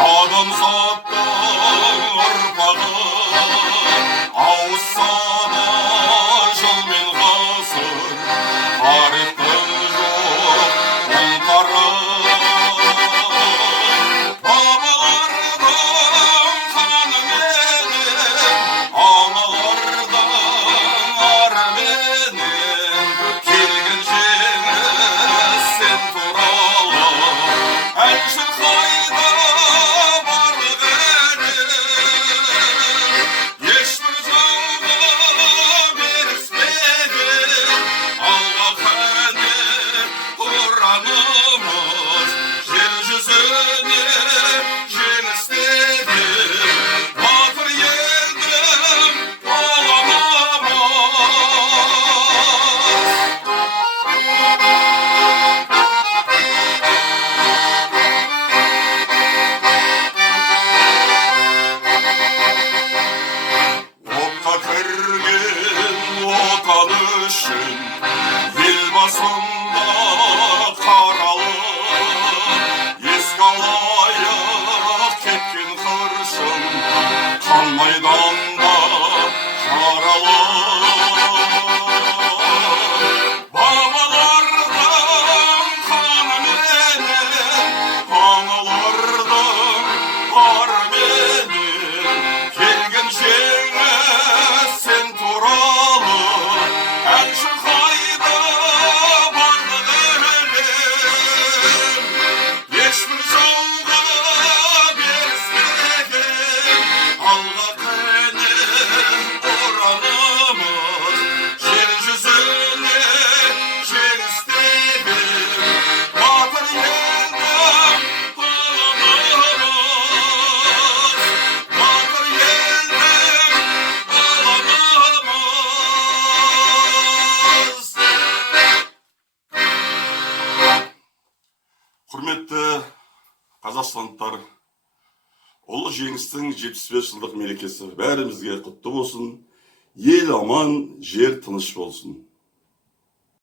Адамзаттың ұрпағы ауысса да жыл мен ғасыр, тарихтың жоқ ұлтары. Бабалардың қаныменен, аналардың арыменен келген жеңіс сен туралы. Әнші қайда барлық әлем, ешбір жауға беріспеген алға қане ұранымыз, жер жүзіне жеңіс деген батыр елдің ұланымыз. Отқа кірген отан үшін ел басында қаралы, еске алайық кеткен қыршын қан майданда жаралы. Бабалардың қаныменен, аналардың арыменен келген жеңіс сен туралы. Әнші қайда барлық әлем, ешбір жауға беріспеген алға қане ұранымыз, жер жүзіне жеңіс деген батыр елдің ұланымыз, батыр елдің ұланымыз. Құрметті қазақстандықтар, ұлы жеңістің 75 жылдық мерекесі бәрімізге құтты болсын. Ел аман, жер тыныш болсын.